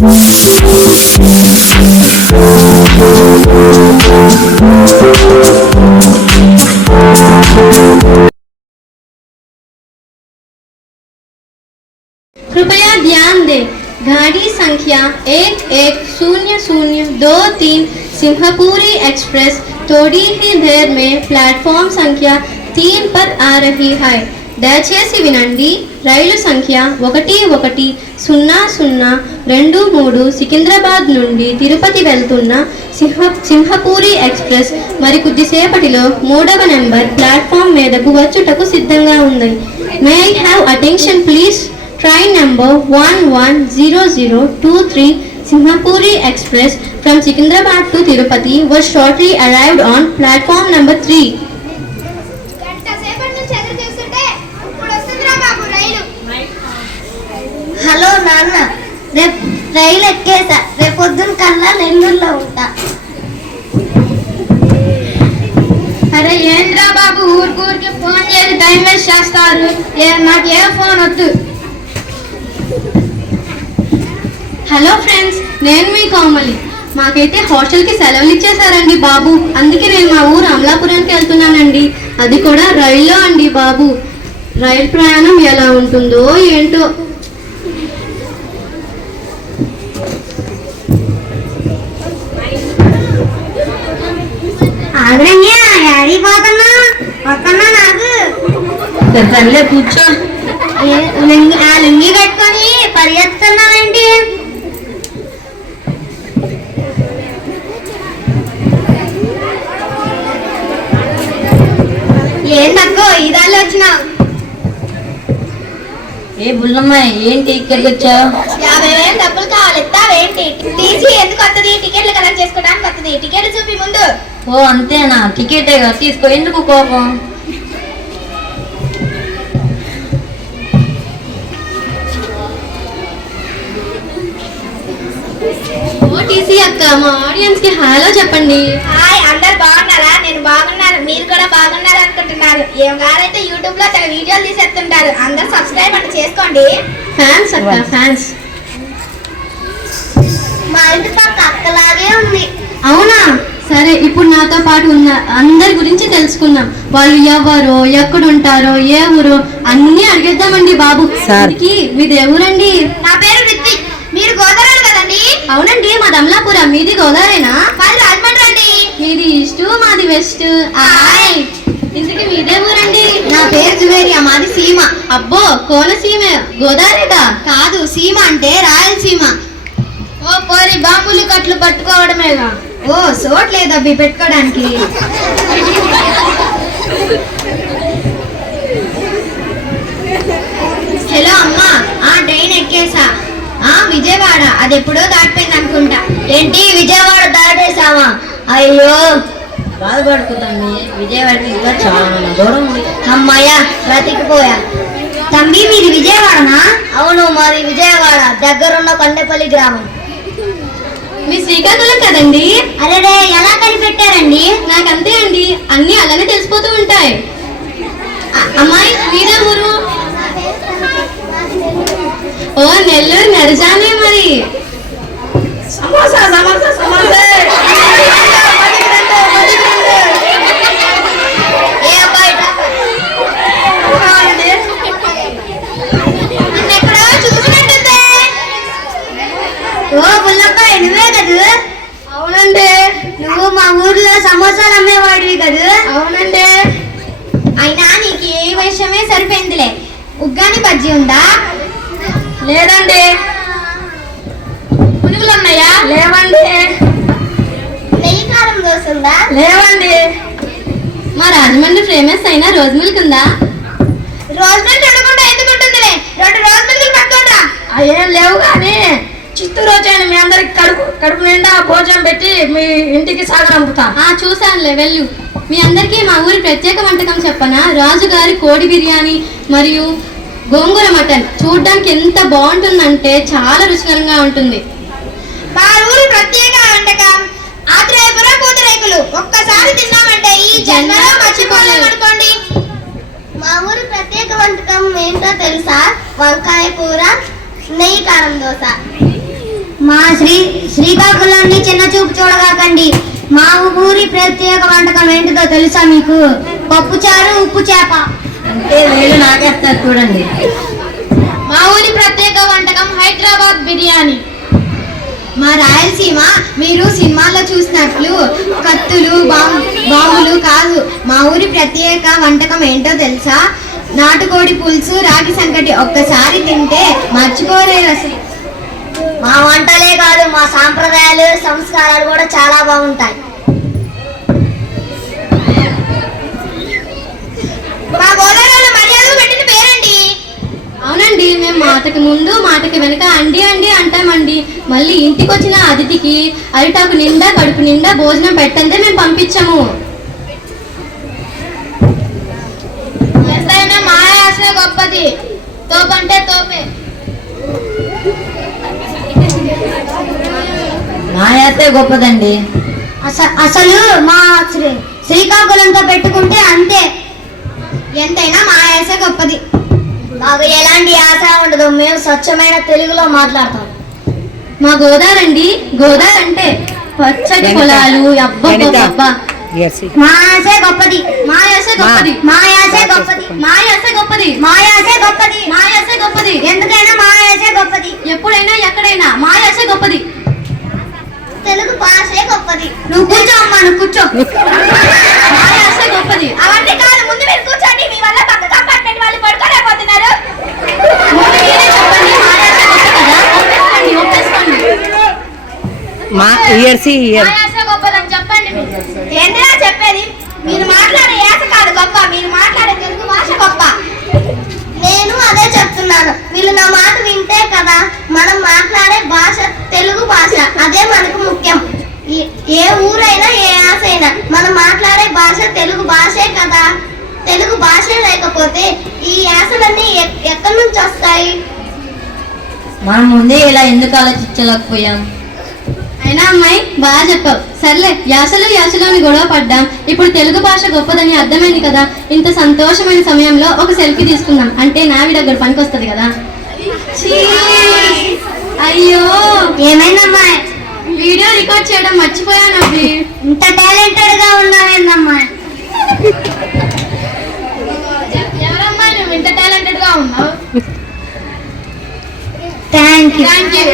कृपया ध्यान दें। गाड़ी संख्या एक एक शून्य शून्य दो तीन सिंहपुरी एक्सप्रेस थोड़ी ही देर में प्लेटफॉर्म संख्या तीन पर आ रही है। दयचे विनती। రైలు సంఖ్య ఒకటి ఒకటి సున్నా సున్నా రెండు మూడు సికింద్రాబాద్ నుండి తిరుపతి వెళ్తున్న సింహ సింహపూరి ఎక్స్ప్రెస్ మరి కొద్దిసేపటిలో మూడవ నెంబర్ ప్లాట్ఫామ్ మీదకు వచ్చుటకు సిద్ధంగా ఉంది. May I have attention please train number one one zero zero two three Simhapuri express from Secunderabad to Tirupati was shortly arrived on platform number three గంట సేపటి నుంచి ఎదురు చూస్తుంటే ఇప్పుడు వస్తుందిరా బాబు రైలు హలో నాన్న రేపు రైలు ఎక్కేసా. రేపు కల్లా నెల్లూరులో ఉంటా. అరే ఏంద్రా బాబు ఊరికి ఊరికి ఫోన్ చేసి టైం వేస్ట్ చేస్తారు. నాకు ఏ ఫోన్ వద్దు. హలో ఫ్రెండ్స్ నేను మీ కోమలి. మాకైతే హాస్టల్కి సెలవులు ఇచ్చేసారండి బాబు. అందుకే నేను మా ఊరు అమలాపురానికి వెళ్తున్నానండి. అది కూడా రైల్లో అండి బాబు. రైలు ప్రయాణం ఎలా ఉంటుందో ఏంటో ఆగ్రహ్యా ఆడిపోతున్నా వస్తున్నా నాకు. సర్లే కూర్చో. ఆ లుంగి కట్టుకొని పరిగెత్తున్నావేంటి? ఏంటక్కో ఇదాళ్ళు వచ్చినావు ఏ బుల్లమ్మాయి ఏంటి ఇక్కడికి వచ్చావు? యాభై వేలు డబ్బులు కావాలి ఇస్తావేంటి టీసీ ఎందుకు వస్తుంది టికెట్లు కలెక్ట్ చేసుకోవడానికి వస్తుంది టికెట్ చూపి ముందు. ఓ అంతేనా? టికెటేగా తీసుకో. ఎందుకు కోపం? ఓ టీసీ అక్క మా ఆడియన్స్కి హలో చెప్పండి. హాయ్ అందరు బాగున్నారా? నేను బాగున్నాను. మీరు కూడా బాగున్నారు అనుకుంటున్నారు ఏం గారైతే యూట్యూబ్లో తన వీడియోలు తీసేస్తుంటారు. అందరు సబ్స్క్రైబ్ అంటే చేసుకోండి. ఫ్యాన్స్ అక్క ఫ్యాన్స్ మా ఇంటి పక్క అక్కలాగే ఉంది. అవునా? సరే ఇప్పుడు నాతో పాటు ఉన్న అందరి గురించి తెలుసుకుందాం. వాళ్ళు ఎవరో ఎక్కడుంటారో ఏ ఊరో అన్నీ అడిగేద్దామండి బాబు. సార్కి మీది ఏ ఊరండి? నా పేరు రిత్విక్ మీరు గోదావరి కదండి? అవునండి మా దమ్లాపుర. మీది గోదావరేనా? మాది రాజమండ్రి అండి. మీది ఈస్ట్ మాది వెస్ట్. ఆయ్ ఇంతకి మీదే ఊరండి? నా పేరు జువేరియా మాది సీమ. అబ్బో కోనసీమ గోదావరిగా కాదు సీమ అంటే రాయలసీమ. ఓ పోరి బాంబులు కట్లు పట్టుకోవడమేగా? ఓ సోట్ లేదబ్బి పెట్టుకోవడానికి హలో అమ్మా ఆ ట్రైన్ ఎక్కేసా? ఆ విజయవాడ. అది ఎప్పుడో దాటిపోయింది అనుకుంటా ఏంటి విజయవాడ దాటేసావా అయ్యో! బాధపడుకుంటాను విజయవాడకి ఇంకా చాలా దూరం ఉంది. అమ్మయ్య బ్రతికిపోయా. తమ్మి మీది విజయవాడనా? అవును మాది విజయవాడ. దగ్గరున్న కొండపల్లి గ్రామం. మీ శ్రీకాకుళం కదండి? అరే ఎలా కనిపెట్టారండి? నాకంతే అండి. అన్నీ అలానే తెలిసిపోతూ ఉంటాయి. అమ్మాయి మీదే ఊరు? ఓ నెల్లూరు నడిజానే మరి. సమోసా సమోసా సమోసా ఏ అబ్బాయి ఎక్కడో చూసినట్టుంది ఓ బుల్లబ్బాయి నువ్వే కదూ అవునండి నువ్వు మా ఊర్లో సమోసాలు అమ్మేవాడివి కదూ అవునండి అయినా నీకు ఏ విషయమే సరిపోయిందిలే ఉగ్గాని బజ్జీ ఉందా లేదండి పునుగులు ఉన్నాయా లేవండి నెయ్యి కారం దోశ ఉందా లేవండి మా రాజమండ్రి ఫేమస్ అయిన రోజ్ మిల్క్ ఉందా? రోజు మిల్క్ ఉండకుండా ఎందుకు ఉంటుందిలే? రెండు రోజు మిల్క్ పట్టుకోండా ఏం లేవు కానీ చిత్తూరు వచ్చాను. మీ అందరికి కడుపు కడుపు నిండా భోజనం పెట్టి మీ ఇంటికి సాగరంపుతాం ఆ చూసానులే వెళ్ళు. మీ అందరికీ మా ఊరి ప్రత్యేక వంటకం చెప్పనా? రాజుగారి కోడి బిర్యానీ మరియు గోంగూర మటన్. చూడ్డానికి ఎంత బాగుంటుందంటే చాలా రుచికరంగా ఉంటుంది. మా ఊరి ప్రత్యేక వంటకం. ఆత్రేయపురం పూతరేకులు ఒక్కసారి తిన్నామంటే ఈ జన్మలో మర్చిపోలేం అనుకోండి మా ఊరి ప్రత్యేక ఏంటో తెలుసా? వంకాయ కూర నెయ్యి కారం దోశ. మా శ్రీ శ్రీకాకుళాన్ని చిన్న చూపు చూడగాకండి. మా ఊరి ప్రత్యేక వంటకం ఏంటిదో తెలుసా మీకు? పప్పుచారు ఉప్పు చేప. అంటే వేలు నాకేస్తారు చూడండి. మా ఊరి ప్రత్యేక వంటకం హైదరాబాద్ బిర్యానీ. మా రాయలసీమ మీరు సినిమాల్లో చూసినట్లు కత్తులు బాం- బాంబులు కాదు. మా ఊరి ప్రత్యేక వంటకం ఏంటో తెలుసా? నాటుకోడి పులుసు రాగి సంకటి ఒక్కసారి తింటే మర్చిపోలేరు అసలు. మా వంటలే కాదు మా సాంప్రదాయాలు సంస్కారాలు కూడా చాలా బాగుంటాయి. మా గోదావరిలో మర్యాదలు పెట్టిన పేరండి అవునండి మేము మాటకి ముందు మాటకి వెనక అండి అండి అంటామండి. మళ్ళీ ఇంటికి వచ్చిన అతిథికి అరిటాకు నిండా కడుపు నిండా భోజనం పెట్టందే మేము పంపించాము. యాస గొప్పది. తోపంటే తోపే. మాయాతే గొప్పదండి. అస- అసలు మా శ్రీ శ్రీకాకుళంతో పెట్టుకుంటే అంతే. ఎంతైనా మా యాస గొప్పది. మాకు ఎలాంటి ఆశ ఉండదు మేము స్వచ్ఛమైన తెలుగులో మాట్లాడతాం. మా గోదావరి అండి గోదావరి అంటే పచ్చటి పొలాలు మా ఆశే గొప్పది మా యాస గొప్పది మా యాసే గొప్పది మా యాస గొప్పది మా యాసే గొప్పది మా యాస గొప్పది ఎందుకైనా మా యాసే గొప్పది ఎప్పుడైనా ఎక్కడైనా మా యాస గొప్పది తెలుగు భాషే గొప్పది నువ్వు కూర్చో అమ్మా నువ్వు కూర్చో మా యాస గొప్పది అవన్నీ కాదు ముందు మీరు కూర్చోండి మీ వల్ల పక్క కంపార్ట్మెంట్ వాళ్ళు పడుకోలేకపోతున్నారు ముందు మీరే చెప్పండి మా యాస గొప్ప కదా ఒప్పేసుకోండి ఒప్పేసుకోండి మా ఇయర్స్ ఇయర్ యాస గొప్పదని చెప్పండి మీరు ఏంటిరా చెప్పేది మీరు మాట్లాడే యాస కాదు గొప్ప. మీరు మాట్లాడే తెలుగు భాష గొప్ప. నేను అదే చెప్తున్నాను. వీళ్ళు నా మాట వింటే కదా మనం మాట్లాడే భాష తెలుగు భాష. అదే మనకు ముఖ్యం. ఏ- ఊరైనా ఏ యాస అయినా మనం మాట్లాడే భాష తెలుగు భాషే కదా. తెలుగు భాషే లేకపోతే ఈ యాసలన్నీ ఎక్కడి నుంచి వస్తాయి? మనం ముందే ఇలా ఎందుకు ఆలోచించలేకపోయాం? అయినా అమ్మాయి బాగా చెప్పావు. సర్లే యాసలు యాసలు అని గొడవ పడ్డాం. ఇప్పుడు తెలుగు భాష గొప్పదని అర్థమైంది కదా. ఇంత సంతోషమైన సమయంలో ఒక సెల్ఫీ తీసుకుందాం. అంటే నావి దగ్గర పనికి వస్తుంది కదా! అయ్యో! ఏమైందమ్మా? వీడియో రికార్డ్ చేయడం మర్చిపోయాను అవి ఇంత టాలెంటెడ్గా ఉన్నావేందమ్మా? ఎవరమ్మా నువ్వు ఇంత టాలెంటెడ్గా ఉన్నావు? Thank you thank you